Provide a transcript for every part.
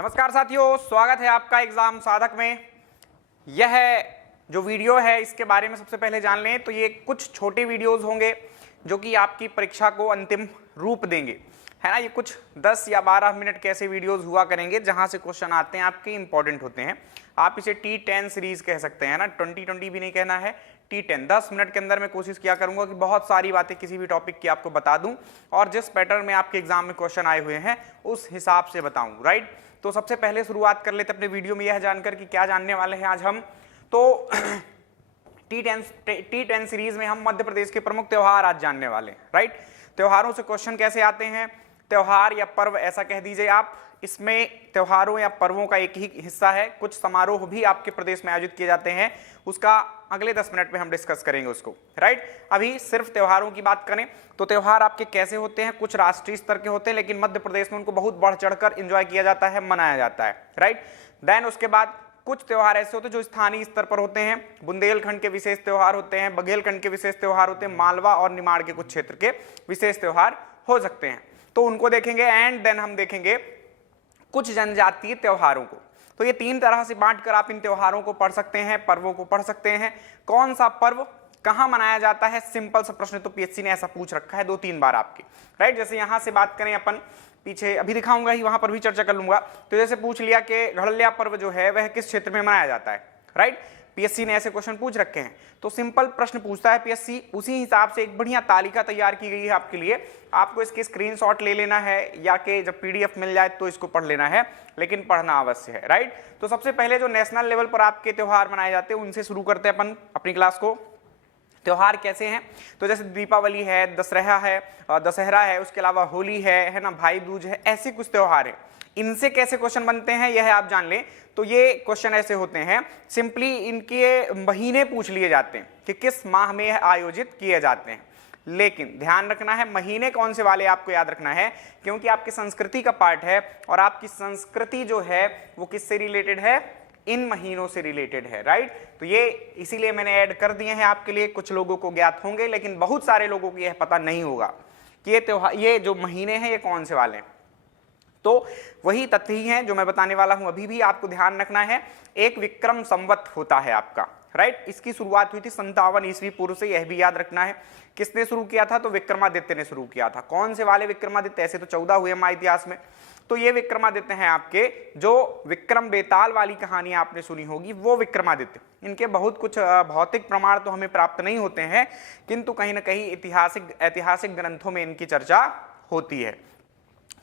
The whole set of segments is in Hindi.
नमस्कार साथियों, स्वागत है आपका एग्जाम साधक में। यह जो वीडियो है इसके बारे में सबसे पहले जान लें तो ये कुछ छोटे वीडियोस होंगे जो कि आपकी परीक्षा को अंतिम रूप देंगे, है ना। ये कुछ 10 या 12 मिनट के ऐसे वीडियोस हुआ करेंगे जहां से क्वेश्चन आते हैं, आपके इंपॉर्टेंट होते हैं। आप इसे T10 सीरीज कह सकते हैं ना, 2020 भी नहीं कहना है, T10। 10 मिनट के अंदर मैं कोशिश किया करूंगा कि बहुत सारी बातें किसी भी टॉपिक की आपको बता दूं और जिस पैटर्न में आपके एग्जाम में क्वेश्चन आए हुए हैं उस हिसाब से बताऊं, राइट। तो सबसे पहले शुरुआत कर लेते अपने वीडियो में यह जानकर कि क्या जानने वाले हैं आज हम। तो T10 सीरीज में हम मध्य प्रदेश के प्रमुख त्योहार आज जानने वाले हैं, राइट। त्योहारों से क्वेश्चन कैसे आते हैं, त्योहार या पर्व ऐसा कह दीजिए आप। इसमें त्योहारों या पर्वों का एक ही हिस्सा है, कुछ समारोह भी आपके प्रदेश में आयोजित किए जाते हैं, उसका अगले 10 मिनट में हम डिस्कस करेंगे उसको, राइट। अभी सिर्फ त्योहारों की बात करें तो त्योहार आपके कैसे होते हैं, कुछ राष्ट्रीय स्तर के होते हैं लेकिन मध्य प्रदेश में उनको बहुत बढ़ चढ़कर एंजॉय किया जाता है, मनाया जाता है, राइट। देन उसके बाद कुछ त्योहार ऐसे होते हैं जो स्थानीय स्तर पर होते हैं, बुंदेलखंड के विशेष त्योहार होते हैं, बघेलखंड के विशेष त्योहार होते हैं, मालवा और निमाड़ के कुछ क्षेत्र के विशेष त्योहार हो सकते हैं, तो उनको देखेंगे। एंड देन हम देखेंगे कुछ जनजातीय त्योहारों को। तो ये 3 तरह से बांटकर आप इन त्योहारों को पढ़ सकते हैं, पर्वों को पढ़ सकते हैं। कौन सा पर्व कहां मनाया जाता है, सिंपल सा प्रश्न तो पीएससी ने ऐसा पूछ रखा है 2-3 बार आपके, राइट। जैसे यहां से बात करें अपन, पीछे अभी दिखाऊंगा ही, वहां पर भी चर्चा कर लूंगा। तो जैसे पूछ लिया कि घड़लिया पर्व जो है वह किस क्षेत्र में मनाया जाता है, राइट। पीएससी ने ऐसे क्वेश्चन पूछ रखे हैं, तो सिंपल प्रश्न पूछता है पीएससी, उसी हिसाब से एक बढ़िया तालिका तैयार की गई है आपके लिए। आपको इसके स्क्रीनशॉट ले लेना है या कि जब पीडीएफ मिल जाए तो इसको पढ़ लेना है, लेकिन पढ़ना अवश्य है, राइट। तो सबसे पहले जो नेशनल लेवल पर आपके त्योहार मनाए जाते हैं उनसे शुरू करते हैं अपन अपनी क्लास को। त्योहार कैसे हैं, तो जैसे दीपावली है, दशहरा है, उसके अलावा होली है ना, भाई दूज है, ऐसे कुछ त्योहार है। इनसे कैसे क्वेश्चन बनते हैं यह आप जान लें। तो ये क्वेश्चन ऐसे होते हैं, सिंपली इनके महीने पूछ लिए जाते हैं कि किस माह में आयोजित किए जाते हैं, लेकिन ध्यान रखना है महीने कौन से वाले आपको याद रखना है, क्योंकि आपकी संस्कृति का पार्ट है और आपकी संस्कृति जो है वो किससे रिलेटेड है, इन महीनों से रिलेटेड है, राइट। तो ये इसीलिए मैंने ऐड कर दिए हैं आपके लिए। कुछ लोगों को ज्ञात होंगे लेकिन बहुत सारे लोगों को यह पता नहीं होगा कि ये त्योहार, ये जो महीने हैं ये कौन से वाले हैं। तो वही तथ्य ही हैं जो मैं बताने वाला हूं अभी भी, आपको ध्यान रखना है। एक विक्रम संवत होता है आपका, राइट। इसकी शुरुआत हुई थी 57 ईस्वी पूर्व से, यह भी याद रखना है। किसने शुरू किया था, तो विक्रमादित्य ने शुरू किया था। कौन से वाले विक्रमादित्य, ऐसे तो 14 हुए हमारे इतिहास में, तो ये विक्रमादित्य हैं आपके। जो विक्रम बेताल वाली कहानी आपने सुनी होगी वो विक्रमादित्य। इनके बहुत कुछ भौतिक प्रमाण तो हमें प्राप्त नहीं होते हैं, किंतु कहीं ना कहीं ऐतिहासिक ग्रंथों में इनकी चर्चा होती है।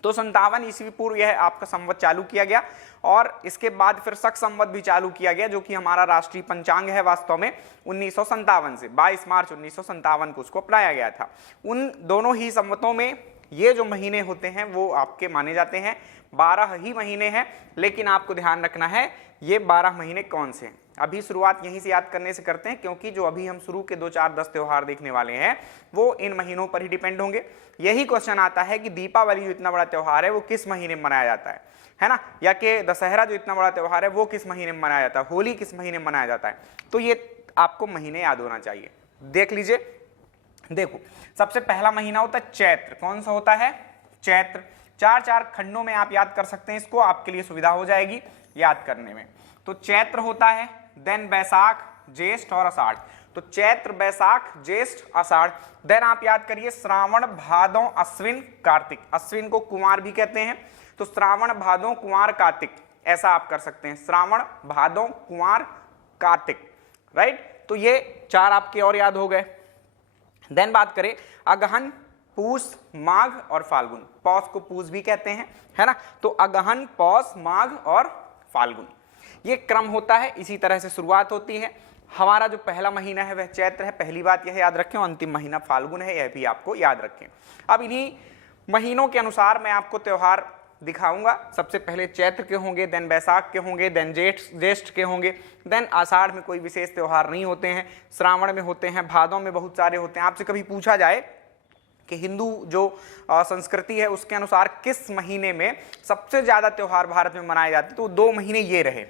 तो 57 ईस्वी पूर्व यह आपका संवत चालू किया गया और इसके बाद फिर शक संवत भी चालू किया गया, जो कि हमारा राष्ट्रीय पंचांग है वास्तव में 1957 से 22 मार्च 1957 को उसको अपनाया गया था। उन दोनों ही संवतों में ये जो महीने होते हैं वो आपके माने जाते हैं। 12 ही महीने हैं, लेकिन आपको ध्यान रखना है ये 12 महीने कौन से हैं। अभी शुरुआत यहीं से याद करने से करते हैं, क्योंकि जो अभी हम शुरू के 2, 4, 10 त्योहार देखने वाले हैं वो इन महीनों पर ही डिपेंड होंगे। यही क्वेश्चन आता है कि दीपावली जो इतना बड़ा त्योहार है वो किस महीने में मनाया जाता है ना, या कि दशहरा जो इतना बड़ा त्योहार है वो किस महीने में मनाया जाता है, होली किस महीने में मनाया जाता है। तो ये आपको महीने याद होना चाहिए। देख लीजिए, देखो सबसे पहला महीना होता है चैत्र। कौन सा होता है, चैत्र। 4-4 खंडों में आप याद कर सकते हैं, इसको आपके लिए सुविधा हो जाएगी याद करने में। तो चैत्र होता है, देन बैसाख, ज्येष्ठ और आषाढ़। तो चैत्र, बैसाख, ज्येष्ठ, आषाढ़। देन आप याद करिए श्रावण, भादौ, अश्विन, कार्तिक। अश्विन को कुमार भी कहते हैं, तो श्रावण, भादौ, कुमार, कार्तिक, ऐसा आप कर सकते हैं। श्रावण, भादौ, कुमार, कार्तिक, राइट। तो ये 4 आपके और याद हो गए। देन बात करें अगहन, पूस, माघ और फाल्गुन। पौष को पूस भी कहते हैं, है ना। तो अगहन, पौष, माघ और फाल्गुन, ये क्रम होता है। इसी तरह से शुरुआत होती है। हमारा जो पहला महीना है वह चैत्र है, पहली बात यह याद रखें। अंतिम महीना फाल्गुन है, यह भी आपको याद रखें। अब इन्हीं महीनों के अनुसार मैं आपको त्योहार दिखाऊंगा। सबसे पहले चैत्र के होंगे, देन बैसाख के होंगे, देन ज्येष्ठ के होंगे, देन आषाढ़ में कोई विशेष त्योहार नहीं होते हैं, श्रावण में होते हैं, भादों में बहुत सारे होते हैं। आपसे कभी पूछा जाए कि हिंदू जो संस्कृति है उसके अनुसार किस महीने में सबसे ज्यादा त्योहार भारत में मनाए जाते हैं, तो 2 महीने ये रहे,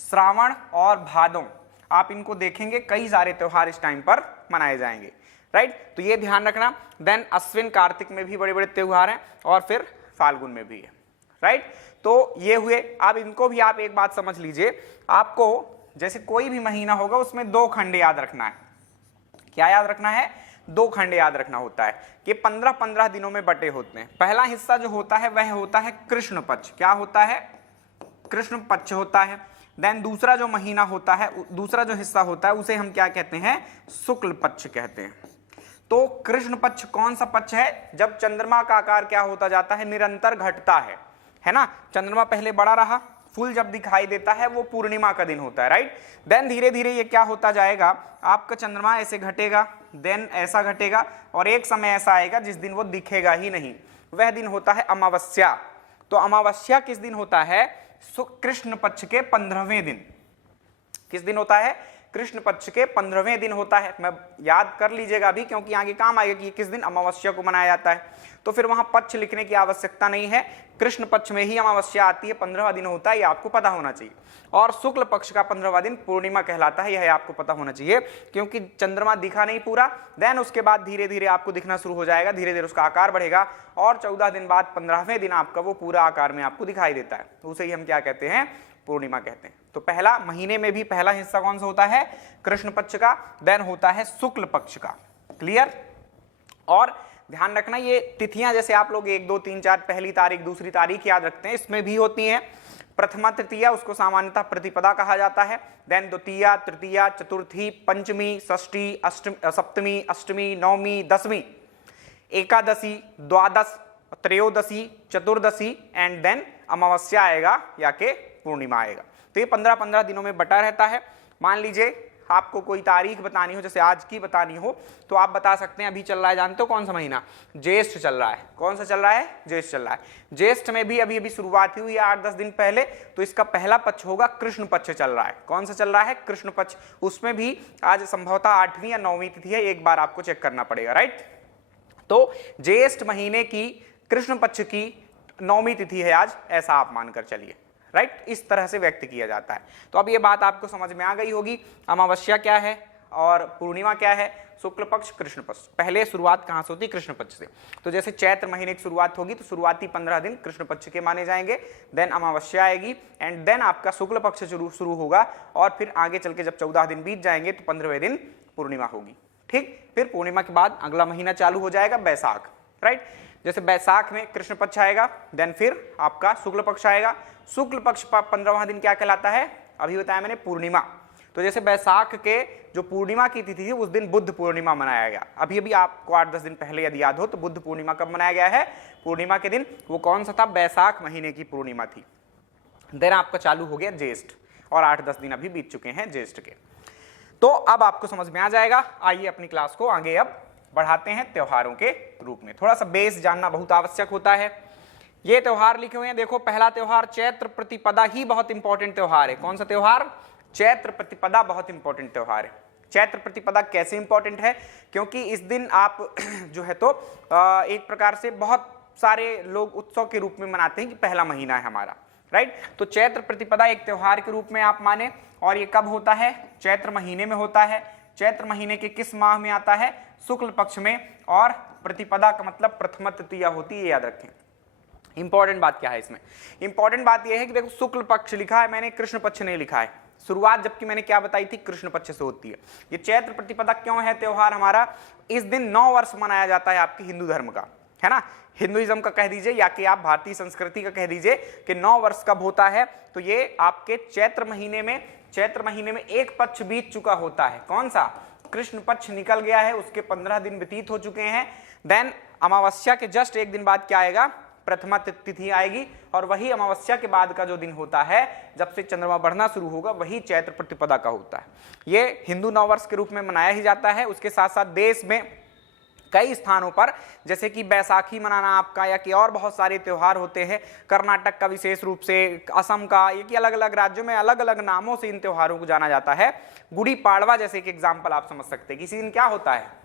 श्रावण और भादों। आप इनको देखेंगे, कई सारे त्योहार इस टाइम पर मनाए जाएंगे, राइट। तो ये ध्यान रखना। देन अश्विन, कार्तिक में भी बड़े बड़े त्योहार हैं और फिर फाल्गुन में भी है, राइट। तो ये हुए। अब इनको भी आप एक बात समझ लीजिए, आपको जैसे कोई भी महीना होगा उसमें 2 खंड याद रखना है। क्या याद रखना है? 2 खंड याद रखना होता है कि 15-15 दिनों में बटे होते हैं। पहला हिस्सा जो होता है वह होता है कृष्ण पक्ष। क्या होता है? कृष्ण पक्ष होता है। देन दूसरा जो महीना होता है, दूसरा जो हिस्सा होता है उसे हम क्या कहते हैं? शुक्ल पक्ष कहते हैं। तो कृष्ण पक्ष कौन सा पक्ष है? जब चंद्रमा का आकार क्या होता जाता है? निरंतर घटता है ना। चंद्रमा पहले बड़ा रहा, फुल जब दिखाई देता है वो पूर्णिमा का दिन होता है, राइट। देन धीरे धीरे ये क्या होता जाएगा, आपका चंद्रमा ऐसे घटेगा, देन ऐसा घटेगा, और एक समय ऐसा आएगा जिस दिन वो दिखेगा ही नहीं, वह दिन होता है अमावस्या। तो अमावस्या किस दिन होता है? कृष्ण पक्ष के 15वें दिन। किस दिन होता है? कृष्ण पक्ष के 15वें दिन होता है। मैं याद कर लीजिएगा अभी, क्योंकि आगे काम आएगा कि किस दिन अमावस्या को मनाया जाता है। तो फिर वहां पक्ष लिखने की आवश्यकता नहीं है, कृष्ण पक्ष में ही अमावस्या आती है, 15वां दिन होता है, ये आपको पता होना चाहिए। और शुक्ल पक्ष का 15वां दिन पूर्णिमा कहलाता है, यह आपको पता होना चाहिए, क्योंकि चंद्रमा दिखा नहीं पूरा, देन उसके बाद धीरे धीरे आपको दिखना शुरू हो जाएगा, धीरे धीरे उसका आकार बढ़ेगा, और 14 दिन बाद 15वें दिन आपका वो पूरा आकार में आपको दिखाई देता है, उसे ही हम क्या कहते हैं? पूर्णिमा कहते हैं। तो पहला महीने में भी पहला हिस्सा कौन सा होता है? कृष्ण पक्ष का। देन होता है शुक्ल पक्ष का। क्लियर? और ध्यान रखना, ये तिथियां जैसे आप लोग 1, 2, 3, 4 पहली तारीख, दूसरी तारीख याद रखते हैं, इसमें भी होती हैं। प्रथमा तृतीया, उसको सामान्यतः प्रतिपदा कहा जाता है। देन द्वितीया, तृतीया, चतुर्थी, पंचमी, षष्ठी, सप्तमी, अष्टमी, नवमी, दसवीं, एकादशी, द्वादश, त्रयोदशी, चतुर्दशी, एंड देन अमावस्या आएगा या के पूर्णिमा आएगा। तो ये 15-15 दिनों में बटा रहता है। मान लीजिए आपको कोई तारीख बतानी हो, जैसे आज की बतानी हो, तो आप बता सकते हैं। अभी चल रहा है, जानते हो कौन सा महीना? ज्येष्ठ चल रहा है। कौन सा चल रहा है? ज्येष्ठ चल रहा है। ज्येष्ठ में भी अभी अभी शुरुआत हुई है 8-10 दिन पहले, तो इसका पहला पक्ष होगा कृष्ण पक्ष चल रहा है। कौन सा चल रहा है? कृष्ण पक्ष। उसमें भी आज संभवतः 8वीं या 9वीं तिथि है, एक बार आपको चेक करना पड़ेगा, राइट। तो ज्येष्ठ महीने की कृष्ण पक्ष की 9वीं तिथि है आज, ऐसा आप मानकर चलिए, राइट। इस तरह से व्यक्त किया जाता है। तो अब ये बात आपको समझ में आ गई होगी, अमावस्या क्या है और पूर्णिमा क्या है। शुक्ल पक्ष, कृष्ण पक्ष। पहले शुरुआत कहां से होती? कृष्ण पक्ष से। तो जैसे चैत्र महीने की शुरुआत होगी तो शुरुआती 15 दिन कृष्ण पक्ष के माने जाएंगे, देन अमावस्या आएगी, एंड देन आपका शुक्ल पक्ष शुरू होगा, और फिर आगे चल के जब 14 दिन बीत जाएंगे तो 15वें दिन पूर्णिमा होगी। ठीक, फिर पूर्णिमा के बाद अगला महीना चालू हो जाएगा, बैसाख, राइट। जैसे बैसाख में कृष्ण पक्ष आएगा, देन फिर आपका शुक्ल पक्ष आएगा। शुक्ल पक्ष 15वां दिन क्या कहलाता है? अभी बताया मैंने, पूर्णिमा। तो जैसे बैसाख के जो पूर्णिमा की तिथि थी उस दिन बुद्ध पूर्णिमा मनाया गया। अभी अभी आपको 8-10 दिन पहले यदि याद हो तो बुद्ध पूर्णिमा कब मनाया गया है? पूर्णिमा के दिन। वो कौन सा था? बैसाख महीने की पूर्णिमा थी। देन आपका चालू हो गया ज्येष्ठ, और 8-10 दिन अभी बीत चुके हैं ज्येष्ठ के। तो अब आपको समझ में आ जाएगा। आइए अपनी क्लास को आगे अब बढ़ाते हैं त्योहारों के रूप में। थोड़ा सा बेस जानना बहुत आवश्यक होता है। ये त्योहार लिखे हुए हैं, देखो पहला त्योहार चैत्र प्रतिपदा ही बहुत इंपॉर्टेंट त्योहार है। कौन सा त्योहार? चैत्र प्रतिपदा बहुत इंपॉर्टेंट त्योहार है। चैत्र प्रतिपदा कैसे इंपॉर्टेंट है? क्योंकि इस दिन आप जो है तो एक प्रकार से बहुत सारे लोग उत्सव के रूप में मनाते हैं कि पहला महीना है हमारा, राइट। तो चैत्र प्रतिपदा एक त्योहार के रूप में आप माने, और ये कब होता है? चैत्र महीने में होता है। चैत्र महीने के किस माह में आता है? शुक्ल पक्ष में, और प्रतिपदा का मतलब प्रथम तृतीया होती है, याद रखें। इंपॉर्टेंट बात क्या है इसमें? इंपॉर्टेंट बात यह है कि देखो शुक्ल पक्ष लिखा है मैंने, कृष्ण पक्ष नहीं लिखा है। शुरुआत जबकि मैंने क्या बताई थी? कृष्ण पक्ष से होती है। ये चैत्र प्रतिपदा क्यों है त्योहार हमारा? इस दिन 9 वर्ष मनाया जाता है आपके हिंदू धर्म का, है ना। हिंदुइज्म का कह दीजिए, या कि आप भारतीय संस्कृति का कह दीजिए कि 9 वर्ष कब होता है? तो ये आपके चैत्र महीने में एक पक्ष बीत चुका होता है। कौन सा? कृष्ण पक्ष निकल गया है, उसके 15 दिन व्यतीत हो चुके हैं। देन अमावस्या के जस्ट एक दिन बाद क्या आएगा? प्रथमा तिथि आएगी, और वही अमावस्या के बाद का जो दिन होता है जब से चंद्रमा बढ़ना शुरू होगा, वही चैत्र प्रतिपदा का होता है। ये हिंदू नववर्ष के रूप में मनाया ही जाता है। उसके साथ साथ देश में कई स्थानों पर, जैसे कि बैसाखी मनाना आपका, या कि और बहुत सारे त्योहार होते हैं। कर्नाटक का विशेष रूप से, असम का, ये कि अलग अलग राज्यों में अलग अलग नामों से इन त्योहारों को जाना जाता है। गुड़ी पाड़वा जैसे एक एग्जाम्पल आप समझ सकते हैं। किसी दिन क्या होता है?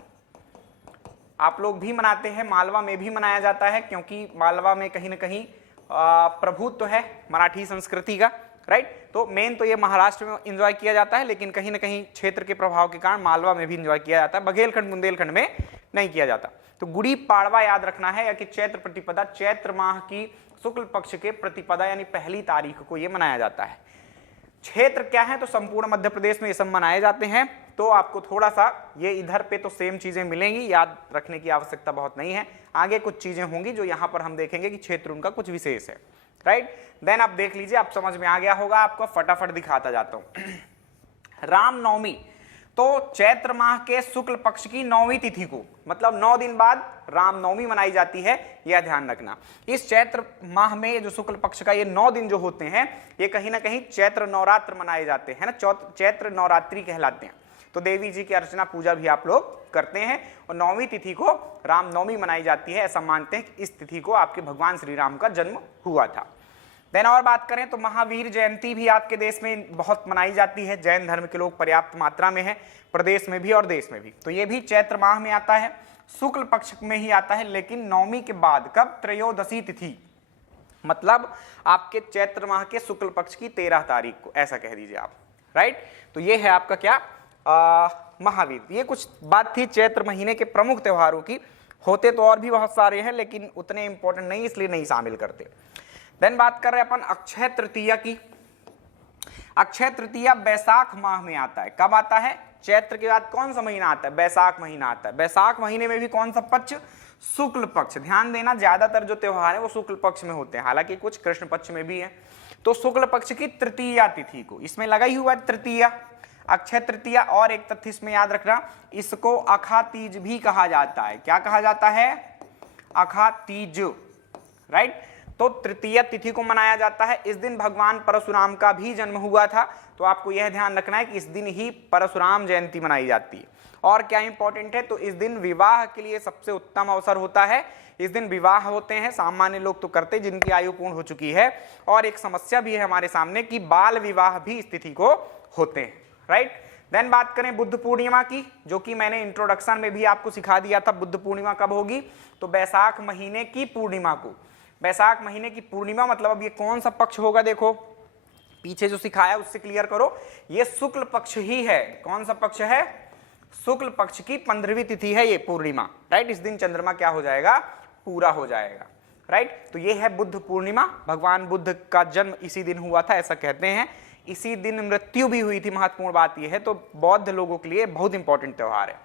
आप लोग भी मनाते हैं, मालवा में भी मनाया जाता है, क्योंकि मालवा में कहीं ना कहीं प्रभुत्व है मराठी संस्कृति का, राइट। तो मेन तो ये महाराष्ट्र में एंजॉय किया जाता है, लेकिन कहीं ना कहीं क्षेत्र के प्रभाव के कारण मालवा में भी एंजॉय किया जाता है, बघेलखंड बुंदेलखंड में नहीं किया जाता। तो गुड़ी पाड़वा याद रखना है, या कि चैत्र प्रतिपदा, चैत्र माह की शुक्ल पक्ष के प्रतिपदा यानी पहली तारीख को यह मनाया जाता है। क्षेत्र क्या है, तो संपूर्ण मध्य प्रदेश में ये सब मनाए जाते हैं। तो आपको थोड़ा सा ये इधर पे तो सेम चीजें मिलेंगी, याद रखने की आवश्यकता बहुत नहीं है। आगे कुछ चीजें होंगी जो यहां पर हम देखेंगे कि क्षेत्र उनका कुछ विशेष है, राइट। देन आप देख लीजिए, आप समझ में आ गया होगा, आपको फटाफट दिखाता जाता हूं। रामनवमी, तो चैत्र माह के शुक्ल पक्ष की 9वीं तिथि को, मतलब 9 दिन बाद रामनवमी मनाई जाती है, यह ध्यान रखना। इस चैत्र माह में जो शुक्ल पक्ष का ये 9 दिन जो होते हैं, ये कहीं ना कहीं चैत्र नवरात्र मनाए जाते हैं ना, चैत्र नवरात्रि कहलाते हैं। तो देवी जी की अर्चना पूजा भी आप लोग करते हैं और 9वीं तिथि को रामनवमी मनाई जाती है। ऐसा मानते हैं कि इस तिथि को आपके भगवान श्री राम का जन्म हुआ था। देन और बात करें तो महावीर जयंती भी आपके देश में बहुत मनाई जाती है। जैन धर्म के लोग पर्याप्त मात्रा में है, प्रदेश में भी और देश में भी। तो ये भी चैत्र माह में आता है, शुक्ल पक्ष में ही आता है, लेकिन नवमी के बाद। कब? त्रयोदशी तिथि, मतलब आपके चैत्र माह के शुक्ल पक्ष की 13 तारीख को, ऐसा कह दीजिए आप, राइट। तो ये है आपका क्या, महावीर। ये कुछ बात थी चैत्र महीने के प्रमुख त्योहारों की। होते तो और भी बहुत सारे हैं, लेकिन उतने इंपॉर्टेंट नहीं, इसलिए नहीं शामिल करते। देन बात कर रहे हैं अपन अक्षय तृतीया की। अक्षय तृतीया बैसाख माह में आता है। कब आता है? चैत्र के बाद कौन सा महीना आता है? बैसाख महीना आता है। बैसाख महीने में भी कौन सा पक्ष? शुक्ल पक्ष। ध्यान देना, ज्यादातर जो त्योहार है वो शुक्ल पक्ष में होते हैं, हालांकि कुछ कृष्ण पक्ष में भी है। तो शुक्ल पक्ष की तृतीया तिथि को, इसमें लगा ही हुआ तृतीया, अक्षय तृतीया। और एक तथ्य इसमें याद रखना, इसको अखा तीज भी कहा जाता है। क्या कहा जाता है? अखा तीज, राइट। तो तृतीया तिथि को मनाया जाता है। इस दिन भगवान परशुराम का भी जन्म हुआ था। तो आपको यह ध्यान रखना है कि इस दिन ही परशुराम जयंती मनाई जाती है। और क्या इंपॉर्टेंट है, तो इस दिन विवाह के लिए सबसे उत्तम अवसर होता है। इस दिन विवाह होते हैं, सामान्य लोग तो करते जिनकी आयु पूर्ण हो चुकी है। और एक समस्या भी है हमारे सामने कि बाल विवाह भी इस तिथि को होते हैं, राइट। देन बात करें बुद्ध पूर्णिमा की, जो कि मैंने इंट्रोडक्शन में भी आपको सिखा दिया था। बुद्ध पूर्णिमा कब होगी? तो बैसाख महीने की पूर्णिमा को। बैसाख महीने की पूर्णिमा मतलब अब ये कौन सा पक्ष होगा? देखो पीछे जो सिखाया उससे क्लियर करो, ये शुक्ल पक्ष ही है। कौन सा पक्ष है? शुक्ल पक्ष की 15वीं तिथि है ये पूर्णिमा, राइट। इस दिन चंद्रमा क्या हो जाएगा? पूरा हो जाएगा, राइट। तो ये है बुद्ध पूर्णिमा। भगवान बुद्ध का जन्म इसी दिन हुआ था, ऐसा कहते हैं। इसी दिन मृत्यु भी हुई थी। महत्वपूर्ण बात यह है, तो बौद्ध लोगों के लिए बहुत इंपॉर्टेंट त्योहार है।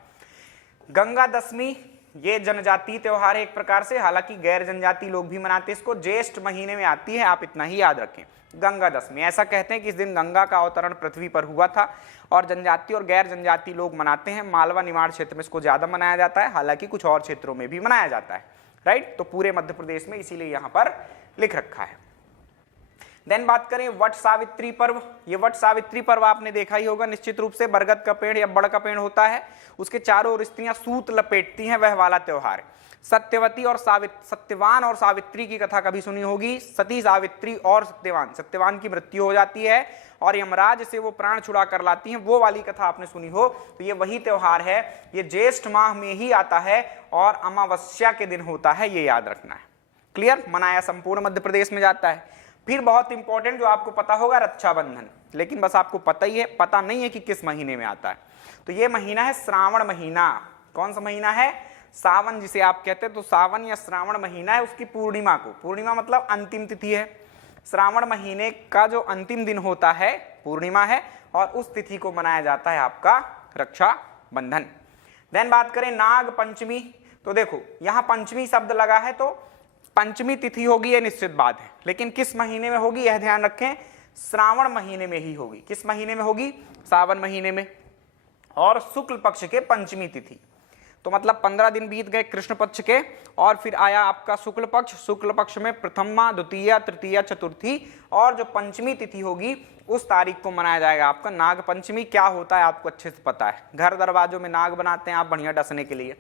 गंगा दशमी, ये जनजातीय त्योहार है एक प्रकार से, हालांकि गैर जनजाति लोग भी मनाते हैं इसको। ज्येष्ठ महीने में आती है, आप इतना ही याद रखें। गंगा दशमी, ऐसा कहते हैं कि इस दिन गंगा का अवतरण पृथ्वी पर हुआ था। और जनजाति और गैर जनजाति लोग मनाते हैं। मालवा निमाड़ क्षेत्र में इसको ज्यादा मनाया जाता है, हालांकि कुछ और क्षेत्रों में भी मनाया जाता है, राइट। तो पूरे मध्य प्रदेश में इसीलिए यहां पर लिख रखा है। देन बात करें वट सावित्री पर्व। ये वट सावित्री पर्व आपने देखा ही होगा निश्चित रूप से। बरगद का पेड़ या बड़ का पेड़ होता है, उसके चारों ओर स्त्रियां सूत लपेटती हैं, वह वाला त्योहार है। सत्यवती और सत्यवान और सावित्री की कथा कभी सुनी होगी। सती सावित्री और सत्यवान की मृत्यु हो जाती है और यमराज से वो प्राण छुड़ा कर लाती हैं, वो वाली कथा आपने सुनी हो। तो ये वही त्योहार है। ये ज्येष्ठ माह में ही आता है और अमावस्या के दिन होता है, ये याद रखना है। क्लियर? मनाया संपूर्ण मध्य प्रदेश में जाता है। फिर बहुत इंपॉर्टेंट जो आपको पता होगा, रक्षाबंधन। लेकिन बस आपको पता ही है, पता नहीं है कि किस महीने में आता है। तो ये महीना है श्रावण महीना। कौन सा महीना है? सावन जिसे आप कहते हैं। तो सावन या श्रावण महीना है, उसकी पूर्णिमा को। पूर्णिमा मतलब अंतिम तिथि है। श्रावण महीने का जो अंतिम दिन होता है पूर्णिमा है, और उस तिथि को मनाया जाता है आपका रक्षाबंधन। देन बात करें नाग पंचमी। तो देखो यहां पंचमी शब्द लगा है, तो पंचमी तिथि होगी, यह निश्चित बात है। लेकिन किस महीने में होगी यह ध्यान रखें, श्रावण महीने में ही होगी। किस महीने में होगी? सावन महीने में, और शुक्ल पक्ष के पंचमी तिथि। तो मतलब 15 दिन बीत गए कृष्ण पक्ष के, और फिर आया आपका शुक्ल पक्ष। शुक्ल पक्ष में प्रथमा, द्वितीया, तृतीया, चतुर्थी, और जो पंचमी तिथि होगी उस तारीख को मनाया जाएगा आपका नाग पंचमी। क्या होता है आपको अच्छे से पता है, घर दरवाजों में नाग बनाते हैं आप बढ़िया डसने के लिए।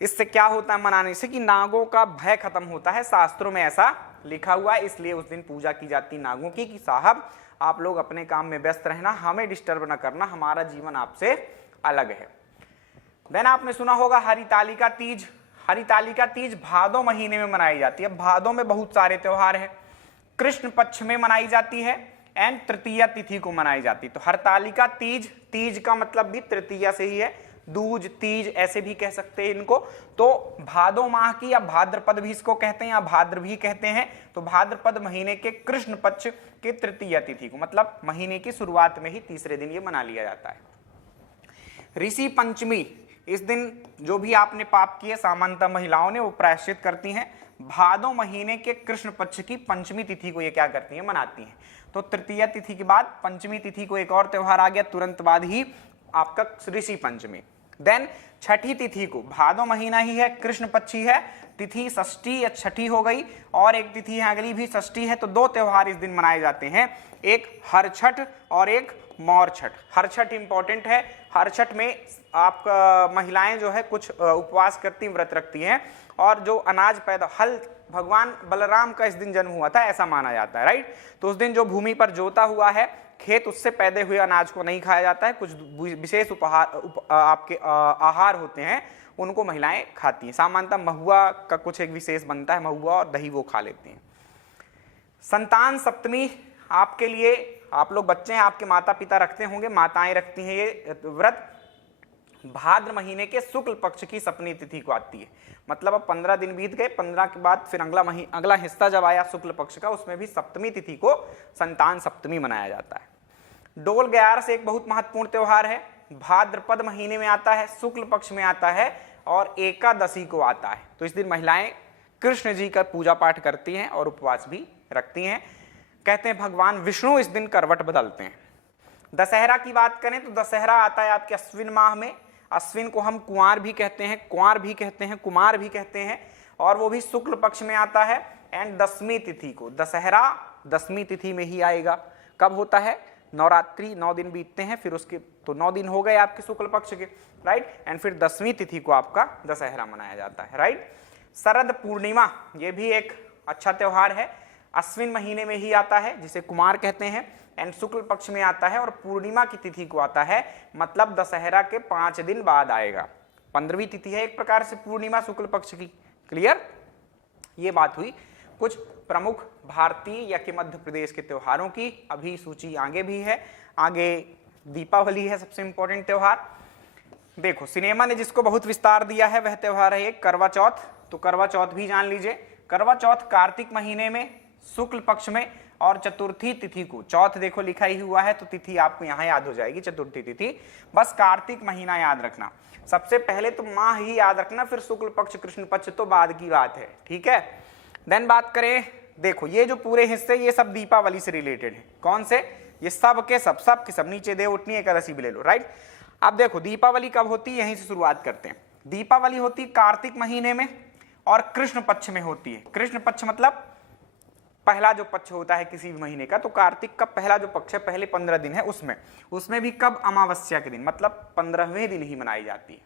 इससे क्या होता है मनाने से? कि नागों का भय खत्म होता है, शास्त्रों में ऐसा लिखा हुआ है। इसलिए उस दिन पूजा की जाती नागों की, कि साहब आप लोग अपने काम में व्यस्त रहना, हमें डिस्टर्ब न करना, हमारा जीवन आपसे अलग है। देन आपने सुना होगा हरितालिका तीज। हरितालिका तीज भादो महीने में मनाई जाती है। भादो में बहुत सारे त्योहार हैं। कृष्ण पक्ष में मनाई जाती है एंड तृतीया तिथि को मनाई जाती है। तो हरतालिका तीज, तीज का मतलब भी तृतीया से ही है, दूज, तीज ऐसे भी कह सकते हैं इनको। तो भादो माह की या भाद्रपद भी इसको कहते हैं या भाद्र भी कहते हैं। तो भाद्रपद महीने के कृष्ण पक्ष के तृतीय तिथि को, मतलब महीने की शुरुआत में ही तीसरे दिन ये मना लिया जाता है। ऋषि पंचमी, इस दिन जो भी आपने पाप किए सामान्यतः महिलाओं ने वो प्रायश्चित करती हैं। भादो महीने के कृष्ण पक्ष की पंचमी तिथि को ये क्या करती हैं, मनाती हैं। तो तृतीय तिथि के बाद पंचमी तिथि को एक और त्योहार आ गया, तुरंत बाद ही आपका ऋषि पंचमी। देन छठी तिथि को, भादो महीना ही है, कृष्ण पक्षी है, तिथि षष्ठी या छठी हो गई, और एक तिथि है अगली भी षष्ठी है। तो दो त्योहार इस दिन मनाए जाते हैं, एक हर छठ और एक मौर छठ। हर छठ इंपॉर्टेंट है। हर छठ में आप महिलाएं जो है कुछ उपवास करती, व्रत रखती हैं, और जो अनाज पैदा, हल भगवान बलराम का इस दिन जन्म हुआ था ऐसा माना जाता है, राइट। तो उस दिन जो भूमि पर जोता हुआ है खेत, उससे पैदे हुए अनाज को नहीं खाया जाता है। कुछ विशेष आपके आहार होते हैं उनको महिलाएं खाती हैं। सामान्यतः महुआ का कुछ एक विशेष बनता है, महुआ और दही वो खा लेती हैं। संतान सप्तमी आपके लिए, आप लोग बच्चे हैं, आपके माता पिता रखते होंगे, माताएं रखती हैं ये व्रत। भाद्र महीने के शुक्ल पक्ष की सप्तमी तिथि को आती है। मतलब अब 15 दिन बीत गए, 15 के बाद फिर अगला हिस्सा जब आया शुक्ल पक्ष का, उसमें भी सप्तमी तिथि को संतान सप्तमी मनाया जाता है। डोल ग्यारस एक बहुत महत्वपूर्ण त्योहार है। भाद्रपद महीने में आता है, शुक्ल पक्ष में आता है और एकादशी को आता है। तो इस दिन महिलाएं कृष्ण जी का पूजा पाठ करती हैं और उपवास भी रखती हैं। कहते हैं भगवान विष्णु इस दिन करवट बदलते हैं। दशहरा की बात करें तो दशहरा आता है आपके अश्विन माह में। अश्विन को हम कुंवार भी कहते हैं, कुंवार भी कहते हैं, कुमार भी कहते हैं, और वो भी शुक्ल पक्ष में आता है। एंड दसवीं तिथि को, दशहरा दसवीं तिथि में ही आएगा। कब होता है, नवरात्रि 9 दिन बीतते हैं, फिर उसके तो 9 दिन हो गए आपके शुक्ल पक्ष के, राइट। एंड फिर दसवीं तिथि को आपका दशहरा मनाया जाता है, राइट। शरद पूर्णिमा, ये भी एक अच्छा त्योहार है। अश्विन महीने में ही आता है, जिसे कुमार कहते हैं, एंड शुक्ल पक्ष में आता है और पूर्णिमा की तिथि को आता है। मतलब दशहरा के 5 दिन बाद आएगा। 15वीं तिथि है एक प्रकार से पूर्णिमा शुक्ल पक्ष की। क्लियर, ये बात हुई कुछ प्रमुख भारतीय या कि मध्य प्रदेश के त्योहारों की। अभी सूची आगे भी है, आगे दीपावली है सबसे इंपॉर्टेंट त्योहार। देखो सिनेमा ने जिसको बहुत विस्तार दिया है वह त्योहार है एक करवा चौथ। तो करवा चौथ भी जान लीजिए। करवा चौथ कार्तिक महीने में शुक्ल पक्ष में और चतुर्थी तिथि को, चौथ देखो लिखा ही हुआ है तो तिथि आपको यहाँ याद हो जाएगी, चतुर्थी तिथि। बस कार्तिक महीना याद रखना, सबसे पहले तो माह ही याद रखना, फिर शुक्ल पक्ष कृष्ण पक्ष तो बाद की बात है, ठीक है। देन बात करें, देखो ये जो पूरे हिस्से ये सब दीपावली से रिलेटेड है। कौन से, ये सब के सब नीचे देव उठनी एकादशी भी ले लो, राइट। अब देखो दीपावली कब होती है, यहीं से शुरुआत करते हैं। दीपावली होती है कार्तिक महीने में और कृष्ण पक्ष में होती है। कृष्ण पक्ष मतलब पहला जो पक्ष होता है किसी भी महीने का, तो कार्तिक का पहला जो पक्ष है, पहले 15 दिन है उसमें भी कब, अमावस्या के दिन, मतलब 15वें दिन ही मनाई जाती है।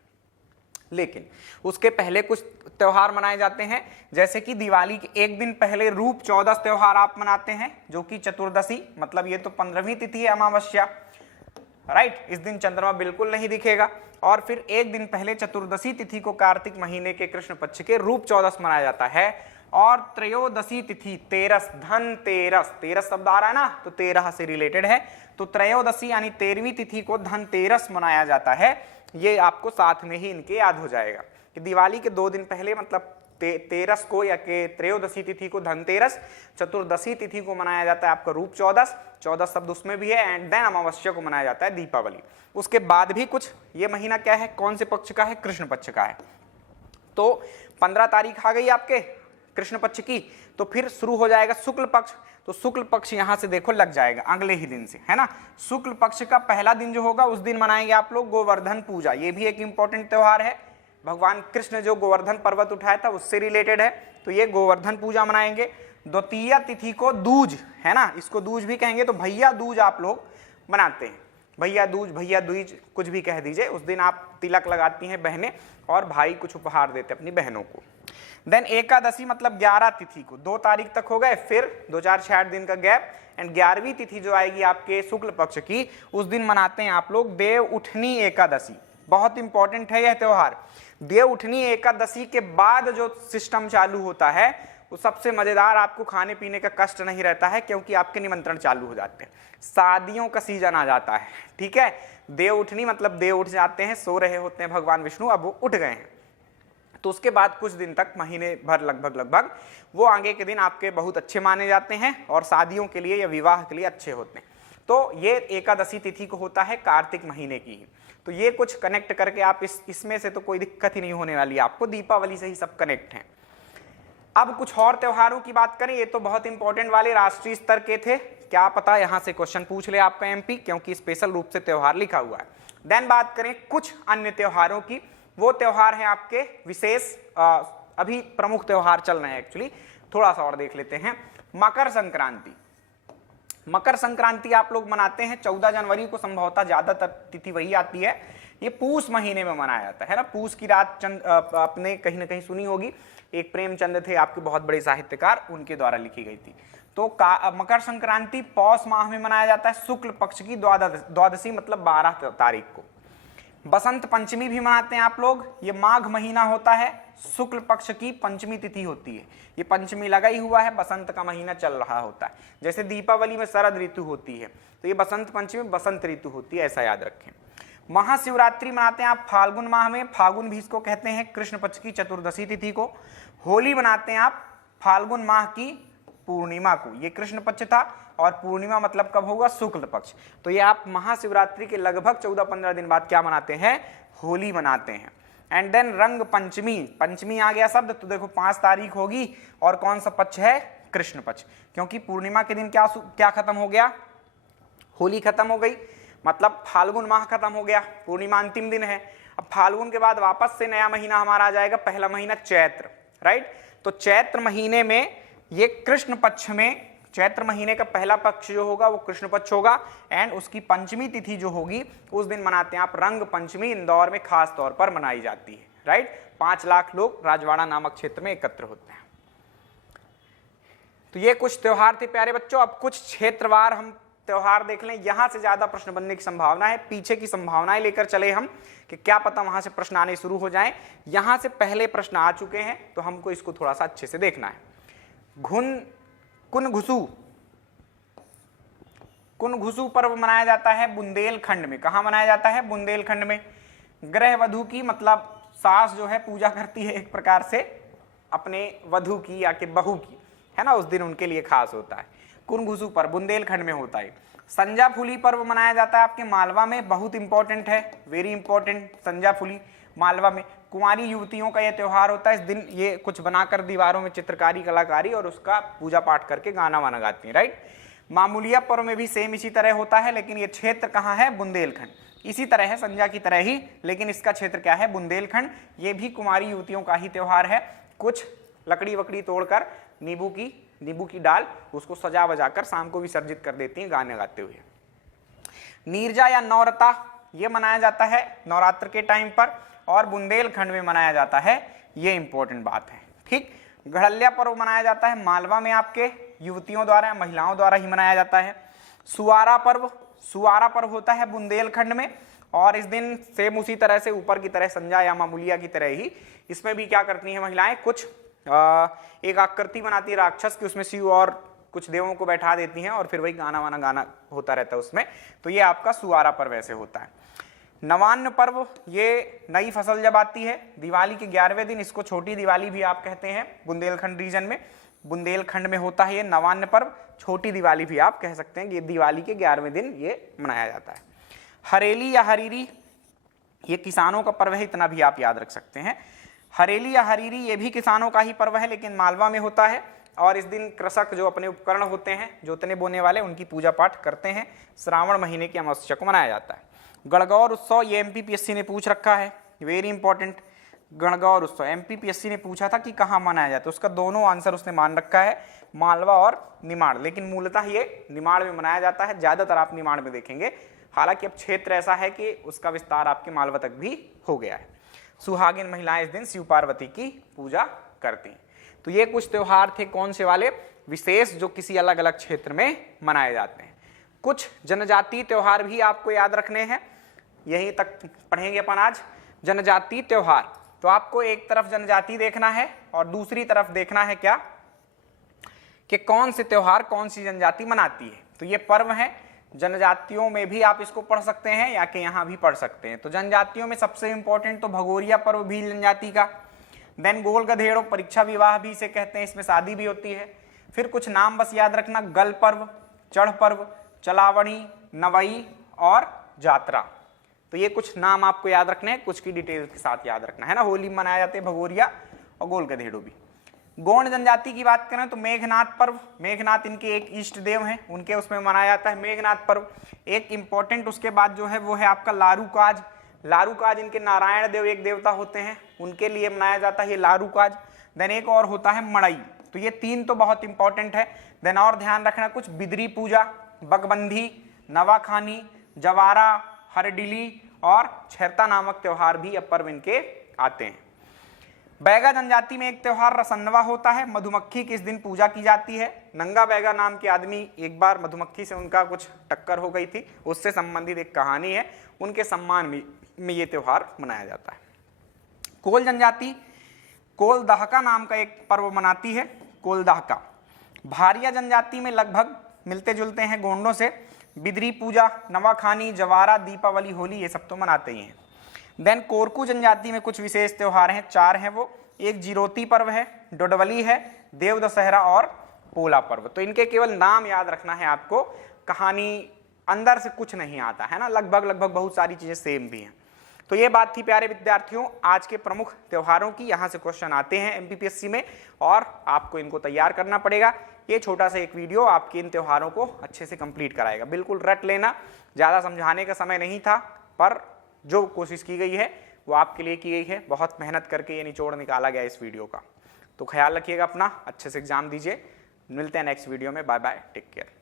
लेकिन उसके पहले कुछ त्योहार मनाए जाते हैं, जैसे कि दिवाली के एक दिन पहले रूप 14 त्योहार आप मनाते हैं, जो कि चतुर्दशी, मतलब ये तो 15वीं तिथि है अमावस्या, राइट। इस दिन चंद्रमा बिल्कुल नहीं दिखेगा। और फिर एक दिन पहले चतुर्दशी तिथि को कार्तिक महीने के कृष्ण पक्ष के रूप 14 मनाया जाता है। और त्रयोदशी तिथि तेरस, धनतेरस, तेरस शब्द आ रहा है ना, तो 13 से रिलेटेड है। तो त्रयोदशी यानी 13वीं तिथि को धनतेरस मनाया जाता है। ये आपको साथ में ही इनके याद हो जाएगा कि दिवाली के 2 दिन पहले मतलब तेरस को या के त्रयोदशी तिथि को धनतेरस, चतुर्दशी तिथि को मनाया जाता है आपका रूप 14 शब्द उसमें भी है। एंड देन अमावस्या को मनाया जाता है दीपावली। उसके बाद भी कुछ, ये महीना क्या है, कौन से पक्ष का है, कृष्ण पक्ष का है। तो 15 तारीख आ गई आपके कृष्ण पक्ष की, तो फिर शुरू हो जाएगा शुक्ल पक्ष। तो शुक्ल पक्ष यहां से देखो लग जाएगा अगले ही दिन से, है ना। शुक्ल पक्ष का पहला दिन जो होगा उस दिन मनाएंगे आप लोग गोवर्धन पूजा। ये भी एक इंपॉर्टेंट त्योहार है। भगवान कृष्ण जो गोवर्धन पर्वत उठाया था उससे रिलेटेड है, तो ये गोवर्धन पूजा मनाएंगे। द्वितीय तिथि को दूज, है ना, इसको दूज भी कहेंगे। तो भैया दूज आप लोग मनाते हैं, भैया दूज, भैया दूज कुछ भी कह दीजिए। उस दिन आप तिलक लगाती हैं बहनें और भाई कुछ उपहार देते अपनी बहनों को। देन एकादशी मतलब 11 तिथि को, 2 तारीख तक हो गए, फिर 2-4-6 दिन का गैप। एंड 11वीं तिथि जो आएगी आपके शुक्ल पक्ष की, उस दिन मनाते हैं आप लोग देव उठनी एकादशी। बहुत इंपॉर्टेंट है यह त्योहार। देव उठनी एकादशी के बाद जो सिस्टम चालू होता है वो सबसे मजेदार, आपको खाने पीने का कष्ट नहीं रहता है क्योंकि आपके निमंत्रण चालू हो जाते हैं। शादियों का सीजन आ जाता है, ठीक है, देव उठनी मतलब देव उठ जाते हैं, सो रहे होते हैं भगवान विष्णु, अब वो उठ गए हैं, तो उसके बाद कुछ दिन तक, महीने भर लगभग वो आगे के दिन आपके बहुत अच्छे माने जाते हैं और शादियों के लिए या विवाह के लिए अच्छे होते हैं। तो ये एकादशी तिथि को होता है कार्तिक महीने की। तो ये कुछ कनेक्ट करके आप इसमें से तो कोई दिक्कत ही नहीं होने वाली आपको, दीपावली से ही सब कनेक्ट हैं। अब कुछ और त्योहारों की बात करें, ये तो बहुत इंपॉर्टेंट वाले राष्ट्रीय स्तर के थे, क्या पता यहां से क्वेश्चन पूछ ले आपका एमपी, क्योंकि स्पेशल रूप से त्योहार लिखा हुआ है। देन बात करें कुछ अन्य त्योहारों की, वो त्योहार है आपके विशेष, अभी प्रमुख त्योहार चल रहे हैं एक्चुअली, थोड़ा सा और देख लेते हैं। मकर संक्रांति, मकर संक्रांति आप लोग मनाते हैं 14 जनवरी को, संभवतः ज्यादातर तिथि वही आती है। ये पूस महीने में मनाया जाता है ना, पूस की रात चंद आपने कहीं ना कहीं सुनी होगी, एक प्रेमचंद थे आपके बहुत बड़े साहित्यकार, उनके द्वारा लिखी गई थी। तो मकर संक्रांति पौष माह में मनाया जाता है, शुक्ल पक्ष की द्वादशी मतलब 12 तारीख को। बसंत पंचमी भी मनाते हैं आप लोग, ये माघ महीना होता है, शुक्ल पक्ष की पंचमी तिथि होती है, ये पंचमी लगा ही हुआ है, बसंत का महीना चल रहा होता है। जैसे दीपावली में शरद ऋतु होती है, तो ये बसंत पंचमी बसंत ऋतु होती है, ऐसा याद रखें। महाशिवरात्रि मनाते हैं आप फाल्गुन माह में, फाल्गुन भी इसको कहते हैं, कृष्ण पक्ष की चतुर्दशी तिथि को। होली मनाते हैं आप फाल्गुन माह की पूर्णिमा को, ये कृष्ण पक्ष था और पूर्णिमा मतलब कब होगा, शुक्ल पक्ष। तो ये आप महाशिवरात्रि के लगभग 14-15 दिन बाद क्या मनाते हैं, होली मनाते हैं। एंड देन रंग पंचमी, पंचमी आ गया शब्द, तो देखो 5 तारीख होगी और कौन सा पक्ष है, कृष्ण पक्ष, क्योंकि पूर्णिमा के दिन क्या खत्म हो गया, होली खत्म हो गई, मतलब फाल्गुन माह खत्म हो गया, पूर्णिमा अंतिम दिन है। अब फाल्गुन के बाद वापस से नया महीना हमारा आ जाएगा, पहला महीना चैत्र, राइट। तो चैत्र महीने में ये कृष्ण पक्ष में, चैत्र महीने का पहला पक्ष जो होगा वो कृष्ण पक्ष होगा, एंड उसकी पंचमी तिथि जो होगी उस दिन मनाते हैं आप रंग पंचमी, इंदौर में खास तौर पर मनाई जाती है, राइट। 5 लाख लोग राजवाड़ा नामक क्षेत्र में एकत्र होते हैं। तो ये कुछ त्योहार थे प्यारे बच्चों। अब कुछ क्षेत्रवार हम त्योहार देख लें, यहां से ज्यादा प्रश्न बनने की संभावना है, पीछे की संभावनाएं लेकर चले हम कि क्या पता वहां से प्रश्न आने शुरू हो जाएं। यहां से पहले प्रश्न आ चुके हैं, तो हमको इसको थोड़ा सा अच्छे से देखना है। कुनघुसु पर्व मनाया जाता है बुंदेलखंड में, कहां मनाया जाता है, बुंदेलखंड में। गृह वधु की मतलब सास जो है पूजा करती है एक प्रकार से अपने वधु की या के बहू की, है ना, उस दिन उनके लिए खास होता है। कुनघुसु पर्व बुंदेलखंड में होता है। संजा फुली पर्व मनाया जाता है आपके मालवा में, बहुत इंपॉर्टेंट है, वेरी इंपॉर्टेंट। संजा फुली मालवा में कुंवारी युवतियों का यह त्योहार होता है। इस दिन ये कुछ बनाकर दीवारों में चित्रकारी कलाकारी और उसका पूजा पाठ करके गाना वाना गाती हैं, राइट। मामूलिया पर्व में भी सेम इसी तरह होता है, लेकिन ये क्षेत्र कहाँ है, बुंदेलखंड। इसी तरह है संजा की तरह ही, लेकिन इसका क्षेत्र क्या है, बुंदेलखंड। ये भी कुंवारी युवतियों का ही त्योहार है। कुछ लकड़ी वकड़ी तोड़कर नींबू की डाल उसको सजा वजा कर शाम को विसर्जित कर देती हैं गाने गाते हुए। नीरजा या नौरता ये मनाया जाता है नवरात्र के टाइम पर, और बुंदेलखंड में मनाया जाता है, ये इंपॉर्टेंट बात है, ठीक। घड़ल्या पर्व मनाया जाता है मालवा में आपके युवतियों द्वारा, महिलाओं द्वारा ही मनाया जाता है। सुवारा पर्व होता है बुंदेलखंड में, और इस दिन सेम उसी तरह से ऊपर की तरह संजा या मामूलिया की तरह ही इसमें भी क्या करती हैं महिलाएं, कुछ एक आकृति बनाती है राक्षस की, उसमें शिव और कुछ देवों को बैठा देती हैं और फिर वही गाना वाना गाना होता रहता है उसमें। तो ये आपका सुवारा पर्व ऐसे होता है। नवान्न पर्व, ये नई फसल जब आती है दिवाली के 11वें दिन, इसको छोटी दिवाली भी आप कहते हैं बुंदेलखंड रीजन में, बुंदेलखंड में होता है ये नवान्न पर्व, छोटी दिवाली भी आप कह सकते हैं। ये दिवाली के 11वें दिन ये मनाया जाता है। हरेली या हरीरी ये किसानों का पर्व है, इतना भी आप याद रख सकते हैं। हरेली या हरीरी ये भी किसानों का ही पर्व है, लेकिन मालवा में होता है, और इस दिन कृषक जो अपने उपकरण होते हैं जोतने बोने वाले उनकी पूजा पाठ करते हैं। श्रावण महीने की अमावस्या को मनाया जाता है। गणगौर उत्सव ये एमपीपीएससी ने पूछ रखा है, वेरी इंपॉर्टेंट। गणगौर उत्सव एमपीपीएससी ने पूछा था कि कहाँ मनाया जाता है, उसका दोनों आंसर उसने मान रखा है, मालवा और निमाड़, लेकिन मूलतः ये निमाड़ में मनाया जाता है, ज्यादातर आप निमाड़ में देखेंगे। हालांकि अब क्षेत्र ऐसा है कि उसका विस्तार आपके मालवा तक भी हो गया है। सुहागिन महिलाएं इस दिन शिव पार्वती की पूजा करती हैं। तो ये कुछ त्योहार थे, कौन से वाले, विशेष, जो किसी अलग अलग क्षेत्र में मनाए जाते हैं। कुछ जनजातीय त्योहार भी आपको याद रखने हैं, यहीं तक पढ़ेंगे अपन आज। जनजातीय त्योहार, तो आपको एक तरफ जनजाति देखना है और दूसरी तरफ देखना है क्या, कि कौन से त्योहार कौन सी जनजाति मनाती है। तो ये पर्व है, जनजातियों में भी आप इसको पढ़ सकते हैं या कि यहाँ भी पढ़ सकते हैं। तो जनजातियों में सबसे इंपॉर्टेंट तो भगोरिया पर्व भील जनजाति का, देन गोल गधेड़ो परीक्षा विवाह भी इसे कहते हैं, इसमें शादी भी होती है। फिर कुछ नाम बस याद रखना, गल पर्व, चढ़ पर्व, चलावणी, नवई और जात्रा। तो ये कुछ नाम आपको याद रखने हैं, कुछ की डिटेल के साथ याद रखना है ना। होली मनाया जाते हैं भगोरिया और गोल गधेड़ो भी। गोंड जनजाति की बात करें तो मेघनाथ पर्व, मेघनाथ इनके एक इष्ट देव हैं, उनके उसमें मनाया जाता है मेघनाथ पर्व। एक इंपॉर्टेंट उसके बाद जो है वो है आपका लारूकाज। लारूकाज इनके नारायण देव एक देवता होते हैं, उनके लिए मनाया जाता है ये लारूकाज। देन एक और होता है मड़ई। तो ये तीन तो बहुत इंपॉर्टेंट है। देन और ध्यान रखना कुछ बिदरी पूजा, बगबंधी, नवाखानी, जवारा, हरडिली और छेरता नामक त्योहार भी अब पर्व इनके आते हैं। बैगा जनजाति में एक त्योहार रसन्नवा होता है, मधुमक्खी की इस दिन पूजा की जाती है। नंगा बैगा नाम के आदमी, एक बार मधुमक्खी से उनका कुछ टक्कर हो गई थी, उससे संबंधित एक कहानी है, उनके सम्मान में ये त्योहार मनाया जाता है। कोल जनजाति कोल दहका नाम का एक पर्व मनाती है, कोल दहका। भारिया जनजाति में लगभग मिलते जुलते हैं गोंडों से, बिदरी पूजा, नवाखानी, जवारा, दीपावली, होली ये सब तो मनाते ही हैं। देन कोरकू जनजाति में कुछ विशेष त्योहार हैं, 4 हैं वो। एक जिरोती पर्व है, डोडवली है, देव दशहरा और पोला पर्व। तो इनके केवल नाम याद रखना है आपको, कहानी अंदर से कुछ नहीं आता है ना, लगभग बहुत सारी चीजें सेम भी हैं। तो ये बात थी प्यारे विद्यार्थियों आज के प्रमुख त्योहारों की। यहाँ से क्वेश्चन आते हैं एमपीपीएससी में और आपको इनको तैयार करना पड़ेगा। ये छोटा सा एक वीडियो आपके इन त्योहारों को अच्छे से कंप्लीट कराएगा। बिल्कुल रट लेना, ज़्यादा समझाने का समय नहीं था, पर जो कोशिश की गई है वो आपके लिए की गई है। बहुत मेहनत करके ये निचोड़ निकाला गया इस वीडियो का। तो ख्याल रखिएगा अपना, अच्छे से एग्जाम दीजिए। मिलते हैं नेक्स्ट वीडियो में। Bye bye, take care.